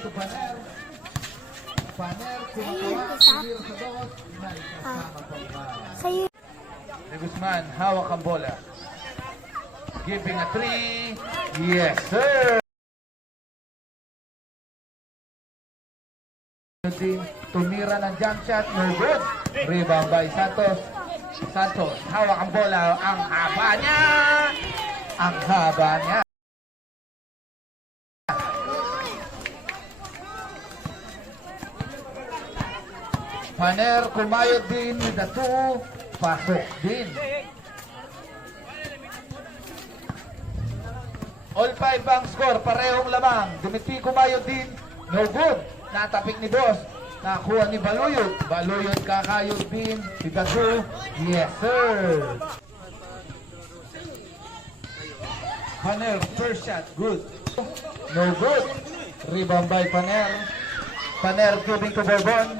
to Paner. Paner, kumatawa, tumira sa dos, naikasama pa ba? Sa'yo. De Guzman, hawak ang bola. Giving a 3. Yes, sir! Tumira ng jump shot, no good. Rebound by Santos. Santos, hawak ang bola. Ang haba niya! Ang haba niya. Paner, kumayod din with the 2. Pasok din. All 5 ang score, parehong lamang. Dimitri kumayod din, no good. Natapik ni Boss. Nakuha ni Baluyot. Baluyot kakayod din. With the 2. Yes, sir. Paner, first shot, good. No good. Rebound by Paner. Paner giving to Bourbon.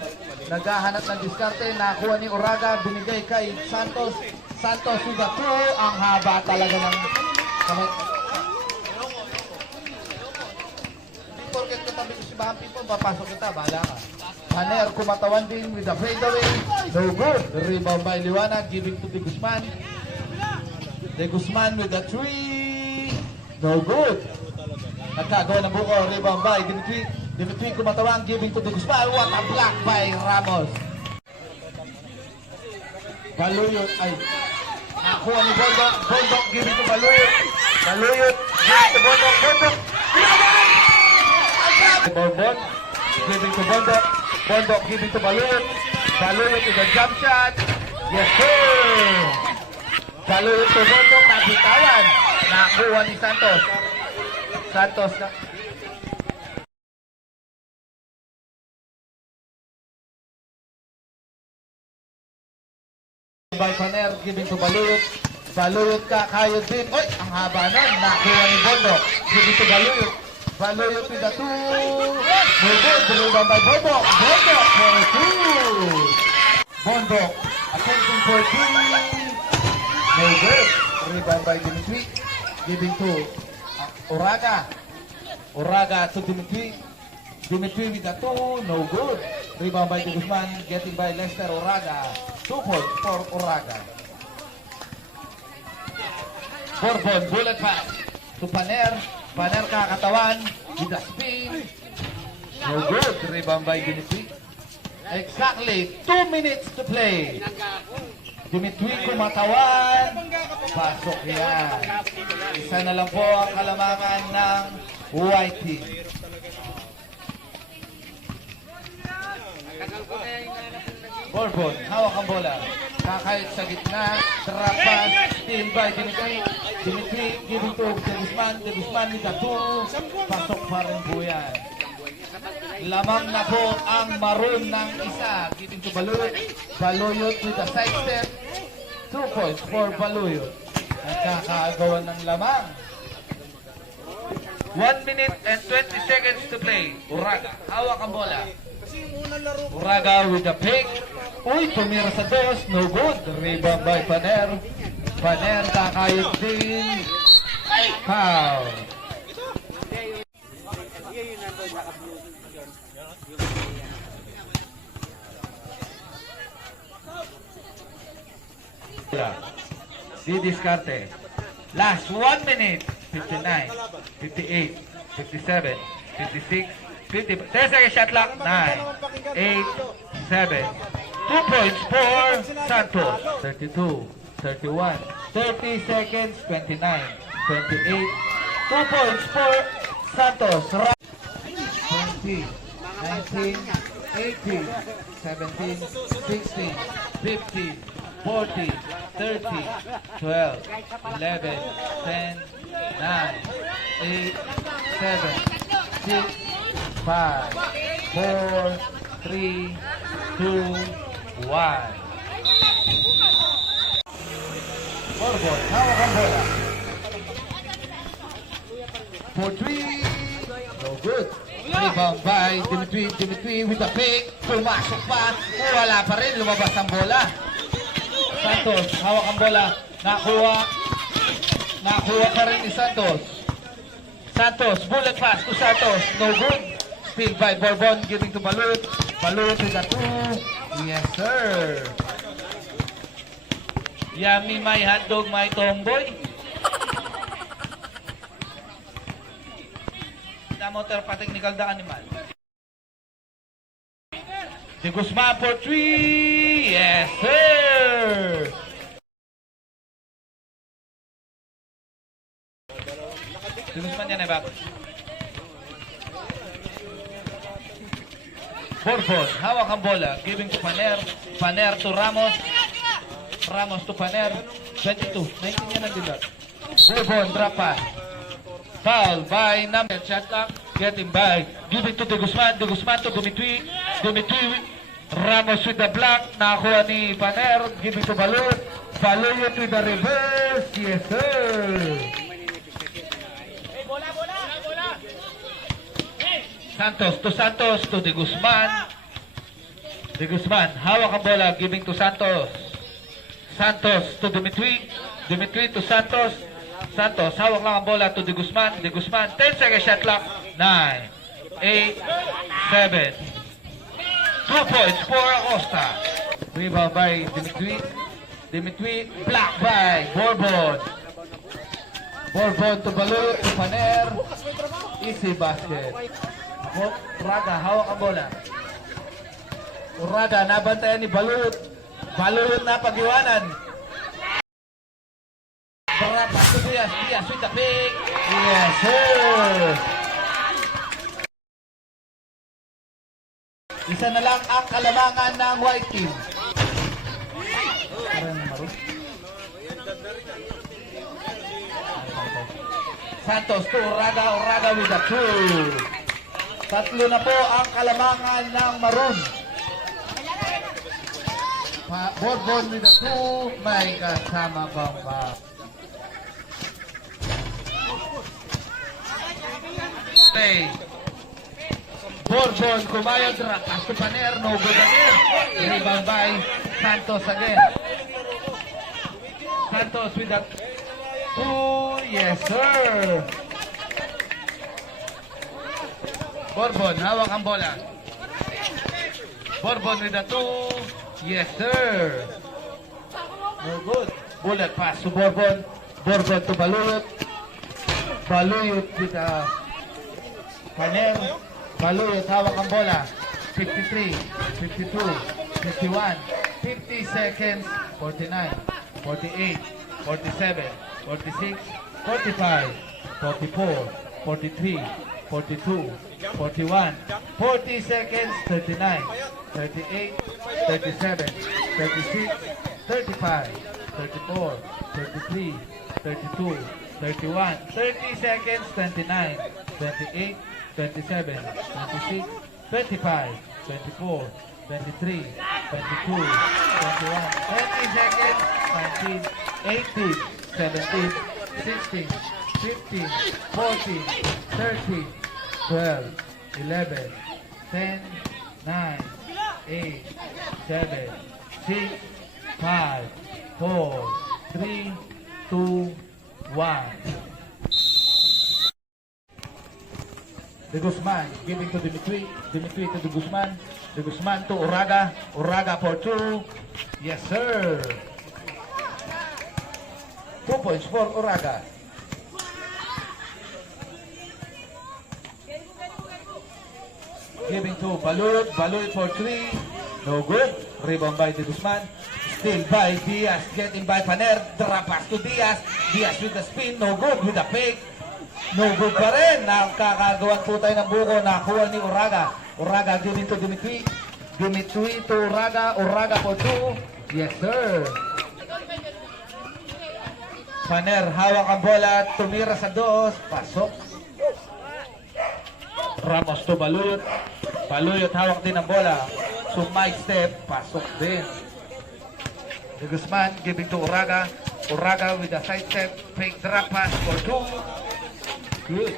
Naghahanap ng diskarte. Nakuha ni Uraga. Binigay kay Santos. Santos with the 2. Ang haba talaga ng kamay. Porket katabi ko si Bampi po, papasok kita, bahala ka. Paner kumatawan din with the fadeaway. No good. Rebound by Liwanag, giving to De Guzman. De Guzman with the 3. No good. Nagkagawa ng buko. Rebound by Dimitri. Dimitri kumatawan, giving to De Guzman. What a block by Ramos. Baluyot ay nakuha ni Bondok. Bondok giving to Baluyot. Baluyot giving to Bondok. Bondok. Bondok giving to Bondok. Bondok giving to Baluyot. Baluyot with a jump shot. Yes, sir. Baluyot to Bondok. Nabitawan. Nakuha ni Santos. Santos na. By Paner giving to Baluyot. Baluyot kakayod din. Oy, ang haba nun. Nakuha ni Bondok. Giving to Baluyot. Baluyot with the 2. No good. Rebound by Bondok. Bondok for 2. Bondok attempting for 3. No good. Rebound by Dimitri. Giving to Uraga. Uraga to Dimitri. Dimitri with the 2. No good. Rebound by De Guzman. Getting by Lester Uraga. 2 points for Uraga. Bourbon, bullet pass to Paner. Paner kakatawan with the spin. No good. Rebound by Dimitri. Exactly 2 minutes to play. Dimitri kumatawan. Pasok yan. Isa na lang po ang kalamangan ng white team. Bourbon, hawak ang bola. Kakayot sa gitna. Trap pass. Steal by Dimitri. Dimitri giving to De Guzman. De Guzman with the 2. Pasok pa rin po yan. Lamang na po ang maroon ng isa. Giving to Baluyot. Baluyot with the side step. 2 points for Baluyot. Nagkakaagawan ng lamang. 1 minute and 20 seconds to play. Uraga, hawak ang bola. Uraga with the pick. Uy, tumira sa dos. No good. Rebound by Paner. Paner kakayod din. Foul. Di diskarte. Last 1 minute. 59, 58, 57, 56, 50. 10 seconds shot clock. 9, 8, 7. 2 points for Santos. 32, 31, 30 seconds. 29, 28. 2 points for Santos. 20, 19, 18, 17, 16, 15, 14, 13, 12, 11, 10, 9, 8, 7, 6, 5, 4, 3, 2, 1. Bourbon, hawak ang bola. For 3. No good. Rebound by Dimitri. Dimitri with the pick. Pumasok pa. Wala pa rin. Lumabas ang bola. Santos, hawak ang bola. Nakuha. Nakuha pa rin ni Santos. Santos, bullet pass to Santos. No good. Still by Bourbon, giving to Baluyot. Baluyot with the 2. Yes, sir. Yummy, my hotdog, my tomboy. Motor pa technical the animal. De Guzman for 3. Yes, sir. De Guzman yan ay back. Bourbon, hawak ang bola. Giving to Paner. Paner to Ramos. Ramos to Paner. 22. 19 yan ang dibat. Bourbon, drop pass. Foul by number. Shot clock. Getting by. Giving to De Guzman. De Guzman to Dumitui. Dumitui. Ramos with the block. Nakakuha ni Paner. Giving to Baluyot. Baluyot with the reverse. Yes, sir. Santos to De Guzman. De Guzman. Hawak ang bola. Giving to Santos. Santos to Dimitri. Dimitri to Santos. Santos, hawak lang ang bola to De Guzman. De Guzman, 10 second shot clock. 9, 8, 7. 2 points for Acosta. Rebound by Dimitri. Dimitri, block by Bourbon. Bourbon to Baluyot to Paner. Easy basket. Ako, Uraga, hawak ang bola. Uraga, nabantayan ni Baluyot. Baluyot na pag-iwanan. Pass to Diaz. Diaz with the pick. Yes, sir. Isa na lang ang kalamangan ng white team. Santos to Uraga. Uraga with the 2. Tatlo na po ang kalamangan ng maroon. Bourbon with the 2. May kasama bang ba? Play. Bourbon, kumayag, pass to Paner, no good again. Rebound by Santos again. Santos with that 2, yes sir. Bourbon, hawak ang bola. Bourbon with the 2, yes sir. No good. Bullet pass to Bourbon. Bourbon to Baluyot. Baluyot with a Paner. Baluyot, hawak ang bola. 53, 52, 51, 50 seconds, 49, 48, 47, 46, 45, 44, 43, 42, 41, 40 seconds, 39, 38, 37, 36, 35, 34, 33, 32, 31, 30 seconds, 29, 28, 27, 26, 25, 24, 23, 22, 21, 20 seconds, 19, 18, 17, 16, 15, 14, 13, 12, 11, 10, 9, 8, 7, 6, 5, 4, 3, 2, 1. De Guzman giving to Dimitri. Dimitri to De Guzman. De Guzman to Uraga. Uraga for 2. Yes, sir. 2 points for Uraga. Giving to Baluyot. Baluyot for 3. No good. Rebound by De Guzman. Still by Diaz. Getting by Paner. Drop pass to Diaz. Diaz with the spin. No good with the fake. No good pa rin. Nakakagawan po tayo ng buko. Nakuha ni Uraga. Uraga giving to Dimitri. Dimitri to Uraga. Uraga for 2. Yes, sir. Paner, hawak ang bola. Tumira sa 2. Pasok. Ramos to Baluyot. Baluyot, hawak din ang bola. Sumay step. Pasok din. De Guzman giving to Uraga. Uraga with a side step. Fake drop pass for 2. Good.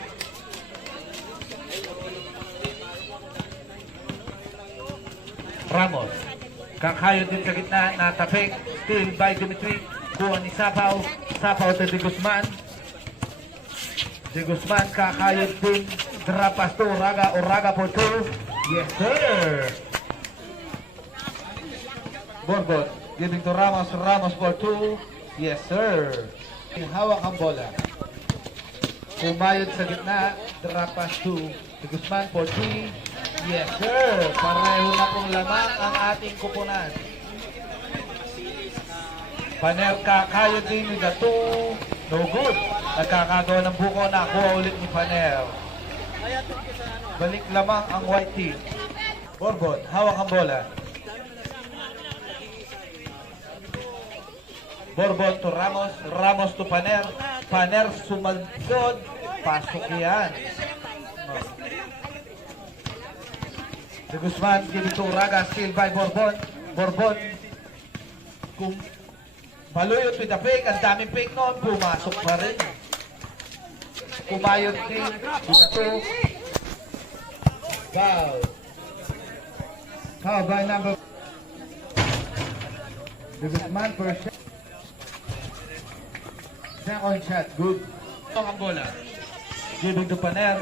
Ramos. Kakayod din sa gitna. Natapik. Still by Dimitri. Kuha ni Sapaw. Sapaw to De Guzman. De Guzman kakayod din. Drop pass to Uraga. Uraga for 2. Yes, sir. Borbot giving to Ramos. Ramos for 2. Yes, sir. Hawak ang bola. Kumayod sa gitna. Drop pass to Guzman for 3. Yes, sir. Pareho na pong lamang ang ating kupunan. Paner kakayod din ni Dato. No good. Nagkakagawa ng buko. Nakuha ulit ni Paner. Balik lamang ang white team. Borbot, hawak ang bola. Borbot to Ramos. Ramos to Paner. Paner sumalsod. Pasok yan. Si Guzman, give it to Uraga. Still by Borbon. Borbon. Kung maluyot with the fake, ang daming fake noon, pumasok pa rin. Kumayot din. Dito. Foul. Foul by number. Si Guzman first shot. Second shot, good. Ang bola. Giving to Paner.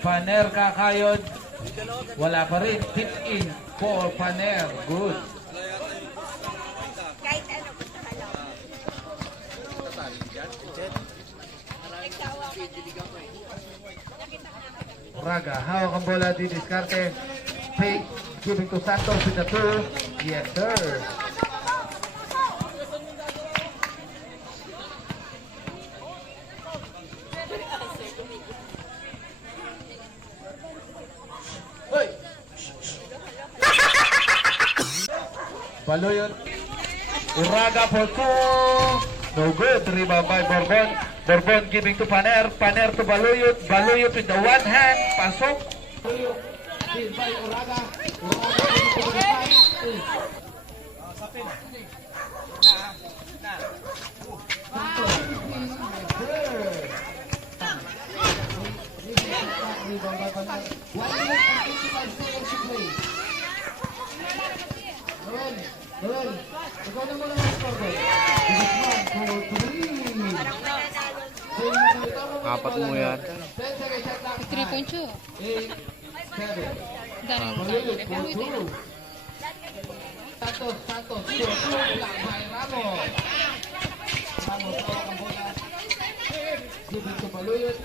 Paner kakayod. Wala pa rin. Tip in for Paner. Good. Kahit ano gusto ka lang. Uraga, hawak ang bola di diskarte. Fake, giving to Santos with the 2. Yes, sir. Hoy! Baluyot. Uraga for 2. No good. Rebound by Borbon. Borbon giving to Paner. Paner to Baluyot. Baluyot with the one hand. Pasok. Baluyot. Still by Uraga. Uraga giving to the Ikaw na muna ang score. 4 mo yan. 3.2. 8, 7. Galing Baluyot ka. for 2. Santos, Santos, block by Ramos. Ramos, hawak ang bola. Giving to Baluyot.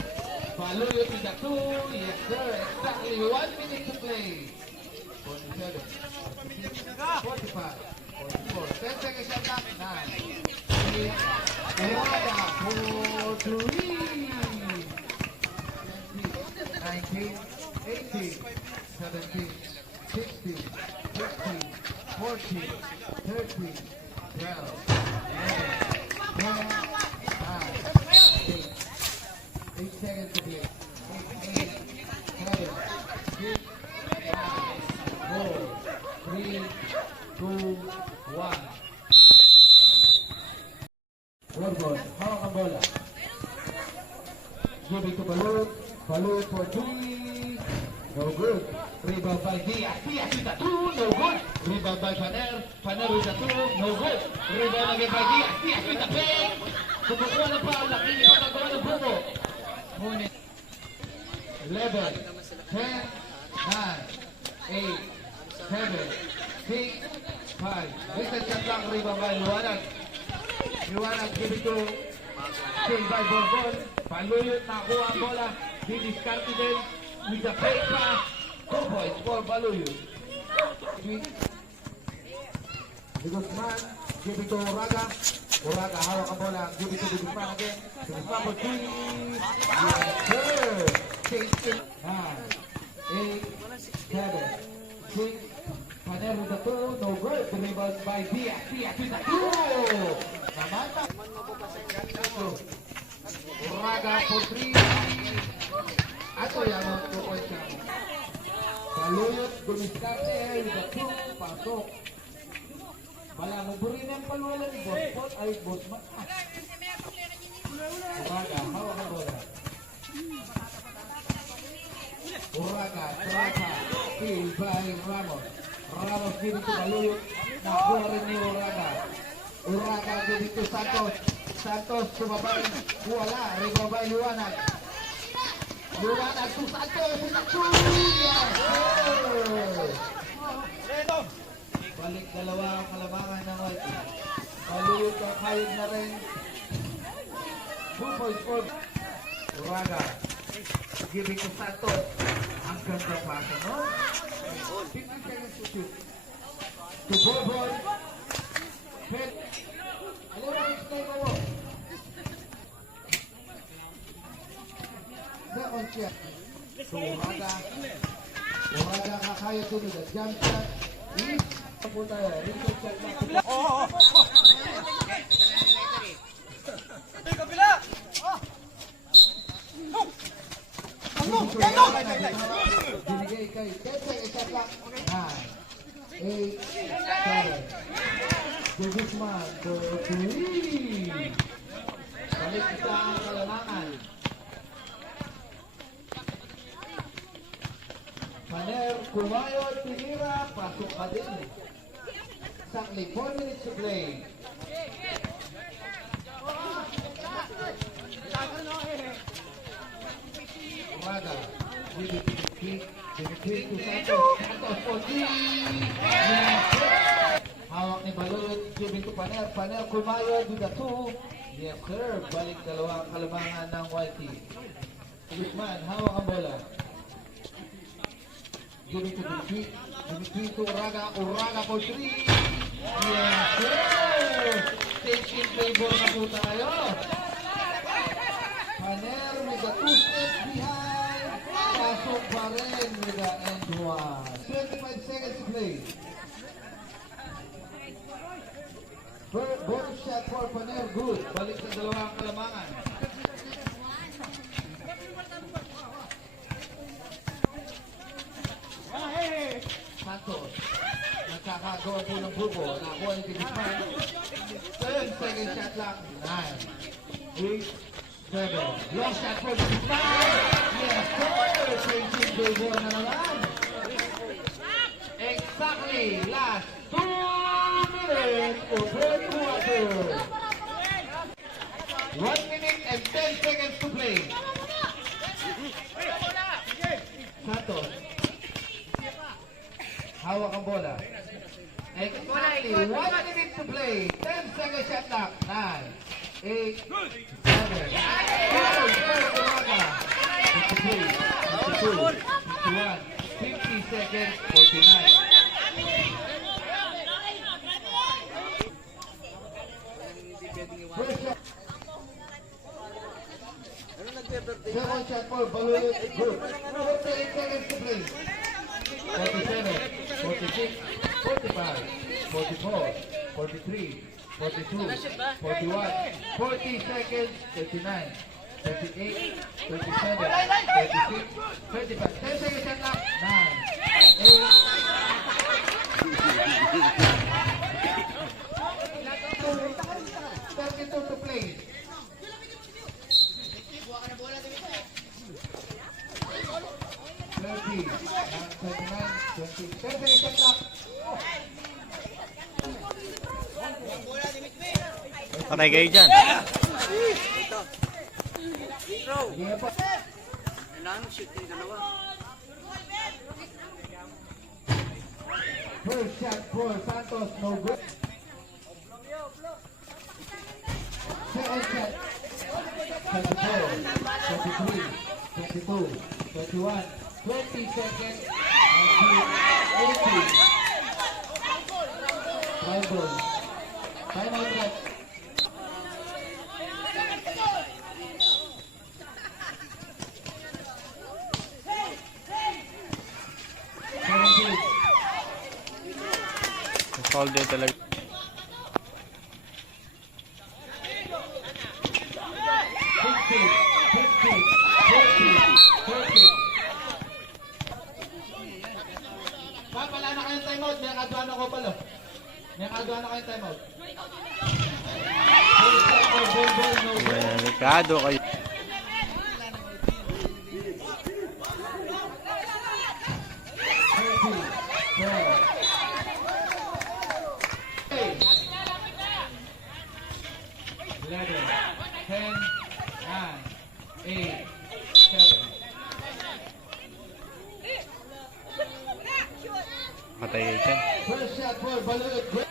Baluyot with the 2. Yes, sir. Exactly 1 minute to play. 47. 45. 44. 10 seconds shot clock. 9. 8. Uraga for 3. 19. 18. 17. 16. 15. 14, 13, 12, 11, 10, 9, 8. 8 seconds to play. 8, 7, 6, 5, 4, 3, 2, 1. Borbon, hawak ang bola. Give it to Baluyot. Baluyot for 3. No good. Rebound by Diaz. Diaz with the 2. No good. Rebound by Paner. Paner with the 2. No good. Rebound again by Diaz. Diaz with the fake. Kumukuha ng foul. Laki pa magawa ng buko. 11, 10, 9, 8, 7, 6, 5. Recent shot lang. Rebound by Luanag. Luanag give it to Still by Borbon. Baluyot nakuha ang bola. Didiscarte din. With the fake pass, 2 points for Baluyot. The Guzman, give it to Uraga. Uraga, hawak ang bola. Give it to the Guzman again. The Guzman for 3. Yes, sir. 6, 9, 8, 7, 6. Paner with the 2. No good. The rebound by Diaz. Diaz with the 2. Namata. Uraga for 3. Ato yan ang 2 points na. Baluyot, dumiskarte, with the 2, pasok. Malamang burin ang paluwalan ni Bospot ay Bosman. Uraga, hawak ang bola. Uraga, trapa, kill by Ramos. Ramos give it to Baluyot. Nakuha rin ni Uraga. Uraga give it to Santos. Santos sumabay, wala, rebound by Luanag. Luwanag to Santos. Yes, sir. Balik dalawa ang kalamangan ng White. Baluyot ang kayod na rin. 2 points for Uraga. Giving to Santos. Ang ganda pasa, no? 50 seconds to shoot. To Boboy. Pet. Ano na yung stay mo? Second check. To Uraga. Uraga kakaya sunod. Jump shot. Punta ya. Reset shot na. Binigay kay 10 seconds shot clock. 9, 8, 7. De Guzman to 3. Balik sa ang kalamangan. Paner, Kumayo, tinira, pasok pa din. Sakli, 4 minutes to play. Umaga, Dimitri to Santos, Santos for 3. Hawak ni Baluyot, giving to Paner, Paner, Kumayo, with the 2. Yes sir, balik dalawang kalamangan ng Whitey. Guzman, hawak ang bola. Giving to Dimitri to Uraga, Uraga for 3. Yes sir, taking favor na po tayo. Paner with the 2 steps behind. Pasok pa rin with the end 1. 25 seconds to play. Bonus shot for Paner, good. Balik sa dalawang kalamangan. Santos. Nagkakagawa po ng buko. Nakuha ni Guzman. 10 seconds shot lang. 9, 8, 7. Long shot for Guzman. Yes, sir. Changing favor na naman. Exactly. Last 2 minutes for third quarter. 1 minute and 10 seconds to play. Santos. Hawak ang bola. Exactly. 1 minute to play. 10 seconds shot clock. 9, 8, 7. 52, 51, 50 seconds, 49. First shot. Second shot for Baluyot. Good. 48 seconds to play. 47, 46, 45, 44, 43, 42, 41, 40 seconds, 39, 38, 37, 36, 35, 10 seconds shot clock. 9, 8, 32 to play. 30, 29, 20, 10 seconds shot clock. Patay kayo dyan. Yeah, pa. First shot for Santos, no good. Second shot. 24, 23, 22, 21, 20 seconds. 18. Five balls. Time out left. 17. Foul din talaga. 50, 40, 40. Pala na kayong timeout. May kadwa na ko pala. May kadwa na kayong timeout. Delikado kayo. patay kayo dyan. First shot for Baluyot. Great.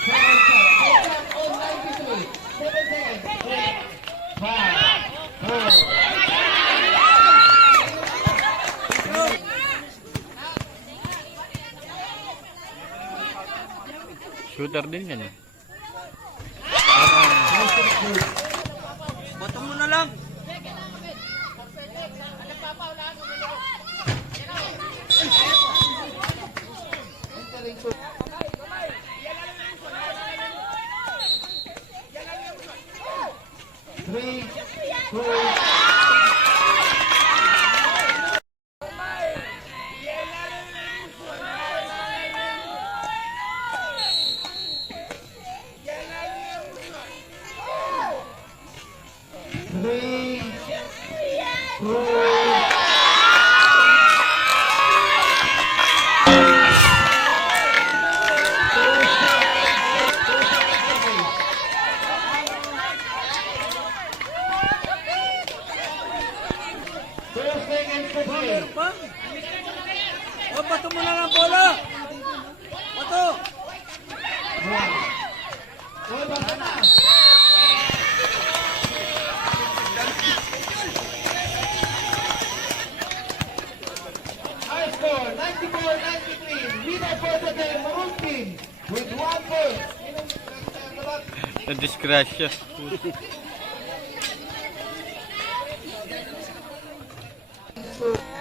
Second shot. Second shot on 93. 7 seconds. 8, 5, 4. Shooter din yan eh. Bato mo na lang. Entering to 3, 2, three, two, seconds to play. Pa? O, bato mo na lang bola. Bato. Oy, basta na. High score, 94-93. Winner for the game, Maroon Team, with 1 point. Na-disgrasya. So,